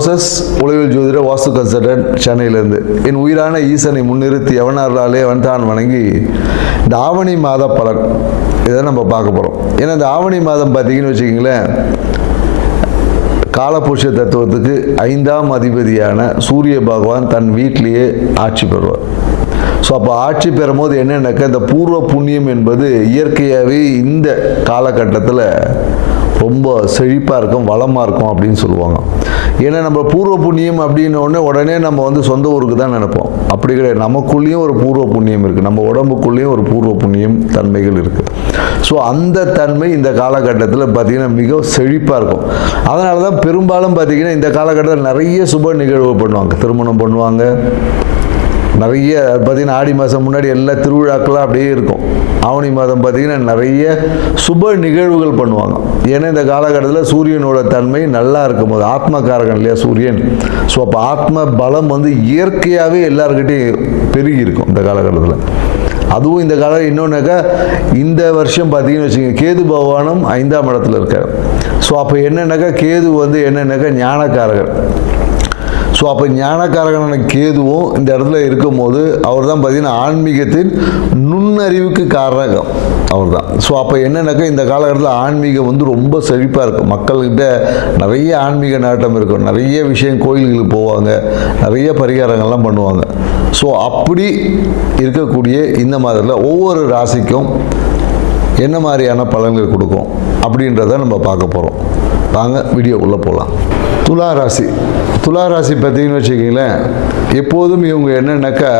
Moses, உலகில் ஜோதிட வாஸ்து consultant, சென்னையிலேருந்து. என் உயிரான ஈசனை முன்னிறுத்தி எவனாராலே தான் வணங்கி இந்த ஆவணி மாத பலன் இதை நம்ம பார்க்க போகிறோம். ஏன்னா இந்த ஆவணி மாதம் பார்த்தீங்கன்னு வச்சுக்கிங்களேன், காலபுருஷ தத்துவத்துக்கு 5ஆம் அதிபதியான சூரிய பகவான் தன் வீட்டிலேயே ஆட்சி பெறுவார். ஸோ அப்போ ஆட்சி பெறும்போது என்னென்னாக்கா, இந்த பூர்வ புண்ணியம் என்பது இயற்கையாகவே இந்த காலகட்டத்தில் ரொம்ப செழிப்பாக இருக்கும், வளமாக இருக்கும் அப்படின்னு சொல்லுவாங்க. ஏன்னா நம்ம பூர்வ புண்ணியம் அப்படின்ன உடனே நம்ம வந்து சொந்த ஊருக்கு தான் நினைப்போம். அப்படி கிடையாது. நமக்குள்ளேயும் ஒரு பூர்வ புண்ணியம் இருக்குது, நம்ம உடம்புக்குள்ளேயும் ஒரு பூர்வ புண்ணியம் தன்மைகள் இருக்குது. ஸோ அந்த தன்மை இந்த காலகட்டத்தில் பார்த்திங்கன்னா மிக செழிப்பாக இருக்கும். அதனால தான் பெரும்பாலும் பார்த்திங்கன்னா இந்த காலகட்டத்தில் நிறைய சுப நிகழ்வு பண்ணுவாங்க. திருமணம் பண்ணுவாங்க, நிறைய பார்த்திங்கன்னா ஆடி மாதம் முன்னாடி எல்லா திருவிழாக்கெல்லாம் அப்படியே இருக்கும். ஆவணி மாதம் பார்த்திங்கன்னா நிறைய சுப நிகழ்வுகள் பண்ணுவாங்க. ஏன்னா இந்த காலகட்டத்தில் சூரியனோட தன்மை நல்லா இருக்கும்போது, ஆத்மகாரகன் இல்லையா சூரியன். ஸோ அப்போ ஆத்ம பலம் வந்து இயற்கையாகவே எல்லாருக்கிட்டையும் பெருகி இருக்கும் இந்த காலகட்டத்தில். அதுவும் இந்த காலம் இன்னொன்றுக்கா, இந்த வருஷம் பார்த்தீங்கன்னு வச்சுக்கோங்க, கேது பகவானும் 5ஆம் இடத்துல இருக்கார். ஸோ அப்போ என்னென்னாக்கா, கேது வந்து என்னென்னாக்கா ஞானக்காரகர். ஸோ அப்போ ஞானக்காரகனான கேதுவும் இந்த இடத்துல இருக்கும்போது அவர் தான் பார்த்திங்கன்னா ஆன்மீகத்தின் நுண்ணறிவுக்கு காரணம் அவர் தான். ஸோ அப்போ என்னென்னாக்கா, இந்த காலகட்டத்தில் ஆன்மீகம் வந்து ரொம்ப செழிப்பாக இருக்கும். மக்கள்கிட்ட நிறைய ஆன்மீக நாட்டம் இருக்கும், நிறைய விஷயம் கோயில்களுக்கு போவாங்க, நிறைய பரிகாரங்கள்லாம் பண்ணுவாங்க. ஸோ அப்படி இருக்கக்கூடிய இந்த மாதத்தில் ஒவ்வொரு ராசிக்கும் என்ன மாதிரியான பலன்கள் கொடுக்கும் அப்படின்றத நம்ம பார்க்க போகிறோம். வாங்க வீடியோக்குள்ளே போகலாம். துலா ராசி பார்த்தீங்கன்னு வச்சுக்கிங்களேன், எப்போதும் இவங்க என்னென்னாக்கா,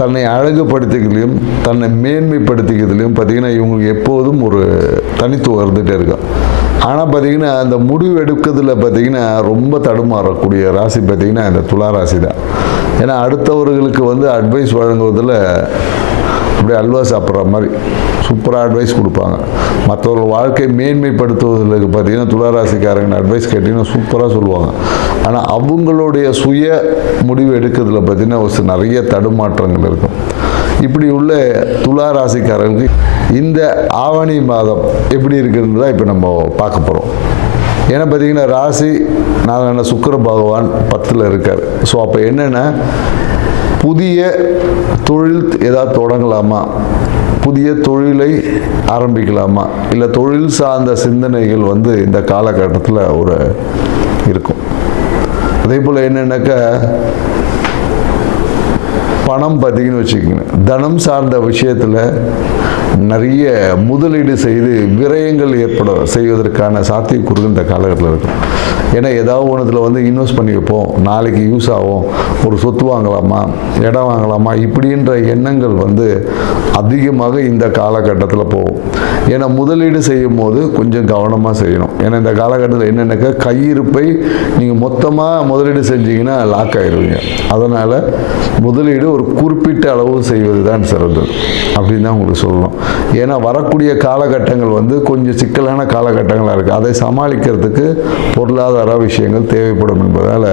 தன்னை அழகுபடுத்திக்கிறதுலையும் தன்னை மேன்மைப்படுத்திக்கிறதுலையும் பார்த்திங்கன்னா இவங்களுக்கு எப்போதும் ஒரு தனித்துவம் இருந்துகிட்டே இருக்கும். ஆனால் பார்த்திங்கன்னா அந்த முடிவு எடுக்கிறதுல பார்த்திங்கன்னா ரொம்ப தடுமாறக்கூடிய ராசி பார்த்திங்கன்னா இந்த துலா ராசி தான். ஏன்னா அடுத்தவர்களுக்கு வந்து அட்வைஸ் வழங்குவதில் அப்படியே அல்வா சாப்பிட்ற மாதிரி சூப்பராக அட்வைஸ் கொடுப்பாங்க. மற்றவர்கள் வாழ்க்கை மேன்மைப்படுத்துவதற்கு பார்த்திங்கன்னா துளாராசிக்காரங்க அட்வைஸ் கேட்டிங்கன்னா சூப்பராக சொல்லுவாங்க. ஆனால் அவங்களுடைய சுய முடிவு எடுக்கிறதுல பார்த்திங்கன்னா ஒரு நிறைய தடுமாற்றங்கள் இருக்கும். இப்படி உள்ள துளாராசிக்காரர்களுக்கு இந்த ஆவணி மாதம் எப்படி இருக்குதுன்னு தான் இப்போ நம்ம பார்க்க போகிறோம். ஏன்னா பார்த்திங்கன்னா ராசி நாராயண சுக்கிர பகவான் 10ல் இருக்கார். ஸோ அப்போ என்னென்னா, புதிய தொழில் ஏதாவது தொடங்கலாமா, புதிய தொழிலை ஆரம்பிக்கலாமா, இல்லை தொழில் சார்ந்த சிந்தனைகள் வந்து இந்த காலகட்டத்தில் ஒரு இருக்கும். அதே போல் என்னென்னாக்கா, பணம் பார்த்தீங்கன்னு வச்சுக்கோங்க, தனம் சார்ந்த விஷயத்தில் நிறைய முதலீடு செய்து விரயங்கள் செய்வதற்கான சாத்தியக்கூறுகள் இந்த காலகட்டத்தில் இருக்கும். ஏன்னா ஏதாவது ஒன்றுத்தில் வந்து இன்வெஸ்ட் பண்ணி வைப்போம், நாளைக்கு யூஸ் ஆகும், ஒரு சொத்து வாங்கலாமா, இடம் வாங்கலாமா, இப்படின்ற எண்ணங்கள் வந்து அதிகமாக இந்த காலகட்டத்தில் போகும். ஏன்னா முதலீடு செய்யும் போது கொஞ்சம் கவனமாக செய்யணும். ஏன்னா இந்த காலகட்டத்தில் என்னென்னாக்கா, கையிருப்பை நீங்கள் மொத்தமாக முதலீடு செஞ்சீங்கன்னா லாக் ஆகிடுவீங்க. அதனால் முதலீடு ஒரு குறிப்பிட்ட அளவு செய்வது தான் சிறந்தது அப்படின்னு தான் உங்களுக்கு சொல்லணும். ஏன்னா வரக்கூடிய காலகட்டங்கள் வந்து கொஞ்சம் சிக்கலான காலகட்டங்களாக இருக்குது. அதை சமாளிக்கிறதுக்கு பொருளாதார விஷயங்கள் தேவைப்படும் என்பதால்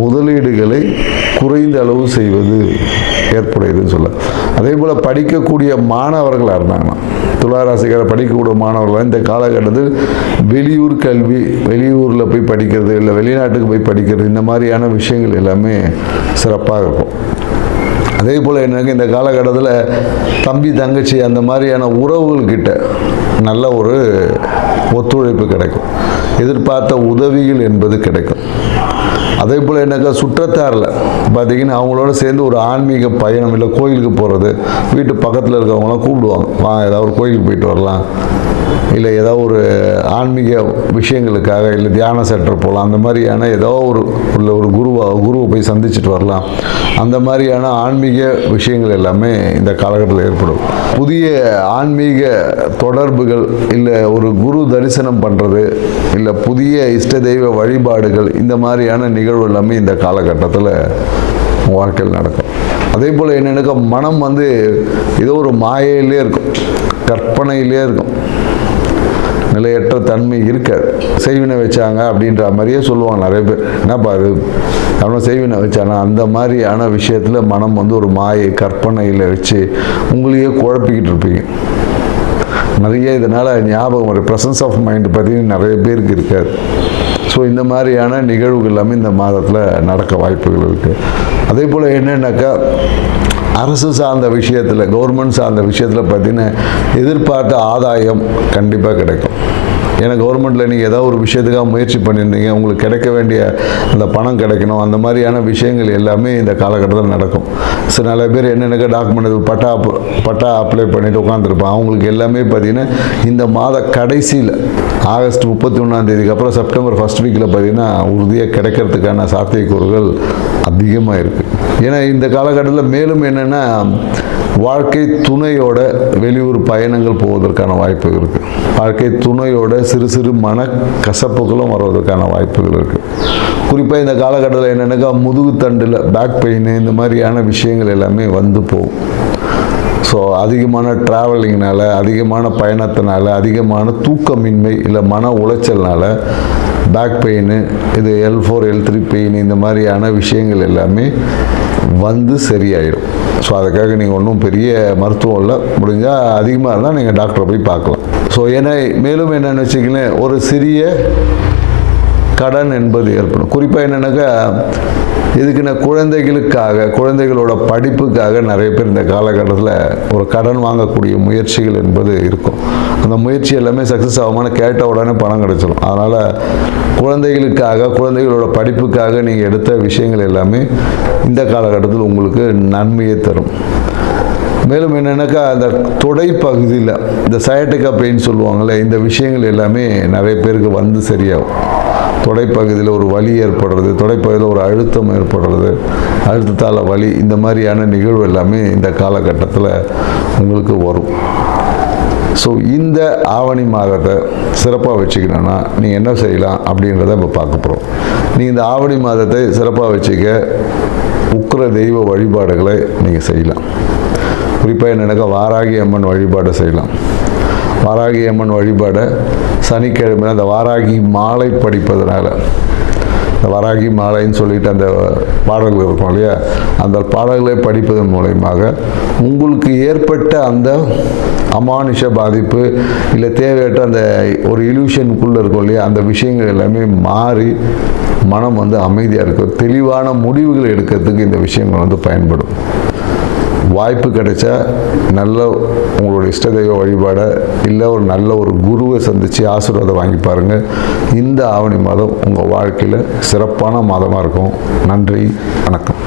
முதலீடுகளை குறைந்த அளவு செய்வது ஏற்புடையதுன்னு சொல்ல. அதே போல் படிக்கக்கூடிய மாணவர்களாக இருந்தாங்கன்னா, துளாராசிக்கார படிக்கக்கூடிய மாணவர்களாக இந்த காலகட்டத்தில் வெளியூர் கல்வி, வெளியூரில் போய் படிக்கிறது, இல்லை வெளிநாட்டுக்கு போய் படிக்கிறது, இந்த மாதிரியான விஷயங்கள் எல்லாமே சிறப்பாக இருக்கும். அதே போல் எனக்கு இந்த காலகட்டத்தில் தம்பி தங்கச்சி அந்த மாதிரியான உறவுகள்கிட்ட நல்ல ஒரு ஒத்துழைப்பு கிடைக்கும், எதிர்பார்த்த உதவிகள் என்பது கிடைக்கும். அதே போல் என்னக்கா, சுற்றத்தாரில் பார்த்திங்கன்னா அவங்களோட சேர்ந்து ஒரு ஆன்மீக பயணம், இல்லை கோயிலுக்கு போகிறது, வீட்டு பக்கத்தில் இருக்கிறவங்களாம் கூப்பிடுவாங்க, வாங்க ஏதாவது ஒரு கோயிலுக்கு போயிட்டு வரலாம், இல்லை ஏதாவது ஒரு ஆன்மீக விஷயங்களுக்காக, இல்லை தியான சென்டர் போகலாம், அந்த மாதிரியான ஏதோ ஒரு குருவை போய் சந்திச்சுட்டு வரலாம். அந்த மாதிரியான ஆன்மீக விஷயங்கள் எல்லாமே இந்த காலகட்டத்தில் ஏற்படும். புதிய ஆன்மீக தொடர்புகள், இல்லை ஒரு குரு தரிசனம் பண்ணுறது, இல்லை புதிய இஷ்ட தெய்வ வழிபாடுகள், இந்த மாதிரியான நிகழ்வு எல்லாமே இந்த காலகட்டத்தில் வாழ்க்கையில் நடக்கும். அதே போல் என்னென்னாக்கா, மனம் வந்து ஏதோ ஒரு மாயையிலே இருக்கும், கற்பனையிலே இருக்கும், நிலையற்ற தன்மை இருக்காது. செய்வினை வச்சாங்க அப்படின்ற மாதிரியே சொல்லுவாங்க நிறைய பேர். என்னப்பா அது அவனை செய்வினை வச்சானா, அந்த மாதிரியான விஷயத்தில் மனம் வந்து ஒரு மாயை கற்பனையில் வச்சு உங்களையே குழப்பிக்கிட்டு இருப்பீங்க. நிறைய இதனால் ஞாபகம் ஒரு ப்ரெசன்ஸ் ஆஃப் மைண்ட் பார்த்தீங்கன்னா நிறைய பேருக்கு இருக்காது. ஸோ இந்த மாதிரியான நிகழ்வுகள் எல்லாமே இந்த மாதத்தில் நடக்க வாய்ப்புகள் இருக்குது. அதே போல் என்னென்னாக்கா அரசு சார்ந்த விஷயத்தில், கவர்மெண்ட் சார்ந்த விஷயத்தில் பார்த்தீங்கன்னா எதிர்பார்த்த ஆதாயம் கண்டிப்பாக கிடைக்கும். ஏன்னா கவர்மெண்ட்டில் நீங்கள் ஏதாவது ஒரு விஷயத்துக்காக முயற்சி பண்ணியிருந்தீங்க, உங்களுக்கு கிடைக்க வேண்டிய அந்த பணம் கிடைக்கணும், அந்த மாதிரியான விஷயங்கள் எல்லாமே இந்த காலகட்டத்தில் நடக்கும். ஸோ நிறைய பேர் என்னென்னக்கா டாக்குமெண்ட் பட்டா அப்ளை பண்ணிவிட்டு உட்காந்துருப்பாங்க. அவங்களுக்கு எல்லாமே பார்த்திங்கன்னா இந்த மாத கடைசியில் ஆகஸ்ட் 31 அப்புறம் செப்டம்பர் ஃபர்ஸ்ட் வீக்கில் பார்த்திங்கன்னா உறுதியாக கிடைக்கிறதுக்கான சாத்தியக்கூறுகள் அதிகமாக இருக்குது. ஏன்னா இந்த காலகட்டத்தில் மேலும் என்னென்னா வாழ்க்கை துணையோட வெளியூர் பயணங்கள் போவதற்கான வாய்ப்புகள் இருக்குது. வாழ்க்கை துணையோட சிறு சிறு மன கசப்புகளும் வருவதற்கான வாய்ப்புகள் இருக்குது. குறிப்பாக இந்த காலகட்டத்தில் என்னென்னாக்கா முதுகு தண்டில் பேக் பெயின் இந்த மாதிரியான விஷயங்கள் எல்லாமே வந்து போகும். ஸோ அதிகமான ட்ராவலிங்னால, அதிகமான பயணத்தினால, அதிகமான தூக்கமின்மை இல்லை மன உளைச்சல்னால பேக் பெயின், இது L4 L3 பெயின் இந்த மாதிரியான விஷயங்கள் எல்லாமே வந்து சரியாயிடும். ஸோ அதுக்காக நீங்கள் ஒன்றும் பெரிய மருத்துவம் இல்லை, முடிஞ்சால் அதிகமாக இருந்தால் நீங்கள் டாக்டரை போய் பார்க்கலாம். ஸோ ஏன்னா மேலும் என்னென்னு வச்சுக்கலேன், ஒரு சிறிய கடன் என்பது ஏற்படும். குறிப்பாக என்னென்னாக்கா இதுக்குன்னா குழந்தைகளோட படிப்புக்காக நிறைய பேர் இந்த காலகட்டத்தில் ஒரு கடன் வாங்கக்கூடிய முயற்சிகள் என்பது இருக்கும். அந்த முயற்சி எல்லாமே சக்ஸஸ் ஆகுமான கேட்ட உடனே பணம் கிடைச்சிடும். அதனால் குழந்தைகளோட படிப்புக்காக நீங்கள் எடுத்த விஷயங்கள் எல்லாமே இந்த காலகட்டத்தில் உங்களுக்கு நன்மையை தரும். மேலும் என்னென்னாக்கா அந்த தொடை பகுதியில் இந்த சயாட்டிகா பெயின் சொல்லுவாங்கள்ல, இந்த விஷயங்கள் எல்லாமே நிறைய பேருக்கு வந்து சரியாகும். தொடைப்பகுதியில் ஒரு வலி ஏற்படுறது, தொடைப்பகுதியில் ஒரு அழுத்தம் ஏற்படுறது, அழுத்தத்தால் வலி, இந்த மாதிரியான நிகழ்வு எல்லாமே இந்த காலகட்டத்தில் உங்களுக்கு வரும். ஸோ இந்த ஆவணி மாதத்தை சிறப்பாக வச்சுக்கணுன்னா நீங்கள் என்ன செய்யலாம் அப்படின்றத இப்போ பார்க்க போகிறோம். நீங்கள் இந்த ஆவணி மாதத்தை சிறப்பாக வச்சுக்க உக்கிர தெய்வ வழிபாடுகளை நீங்கள் செய்யலாம். குறிப்பாக என்னென்னாக்கா வாராகி அம்மன் வழிபாடை செய்யலாம். வாராகி அம்மன் வழிபாடை சனிக்கிழமை அந்த வாராகி மாலை படிப்பதனால, இந்த வாராகி மாலைன்னு சொல்லிட்டு அந்த பாடல்கள் இருக்கும் இல்லையா, அந்த பாடல்களை படிப்பதன் மூலயமாக உங்களுக்கு ஏற்பட்ட அந்த அமானுஷ பாதிப்பு இல்லை தேவையற்ற அந்த ஒரு இல்யூஷனுக்குள்ளே இருக்கும் இல்லையா, அந்த விஷயங்கள் எல்லாமே மாறி மனம் வந்து அமைதியாக இருக்கும். தெளிவான முடிவுகள் எடுக்கிறதுக்கு இந்த விஷயங்கள் வந்து பயன்படும். வாய்ப்பு கிடைச்சா நல்ல உங்களுடைய இஷ்ட தெய்வ வழிபாடை இல்லை ஒரு நல்ல ஒரு குருவை சந்தித்து ஆசீர்வாதம் வாங்கி பாருங்கள். இந்த ஆவணி மாதம் உங்கள் வாழ்க்கையில் சிறப்பான மாதமாக இருக்கும். நன்றி, வணக்கம்.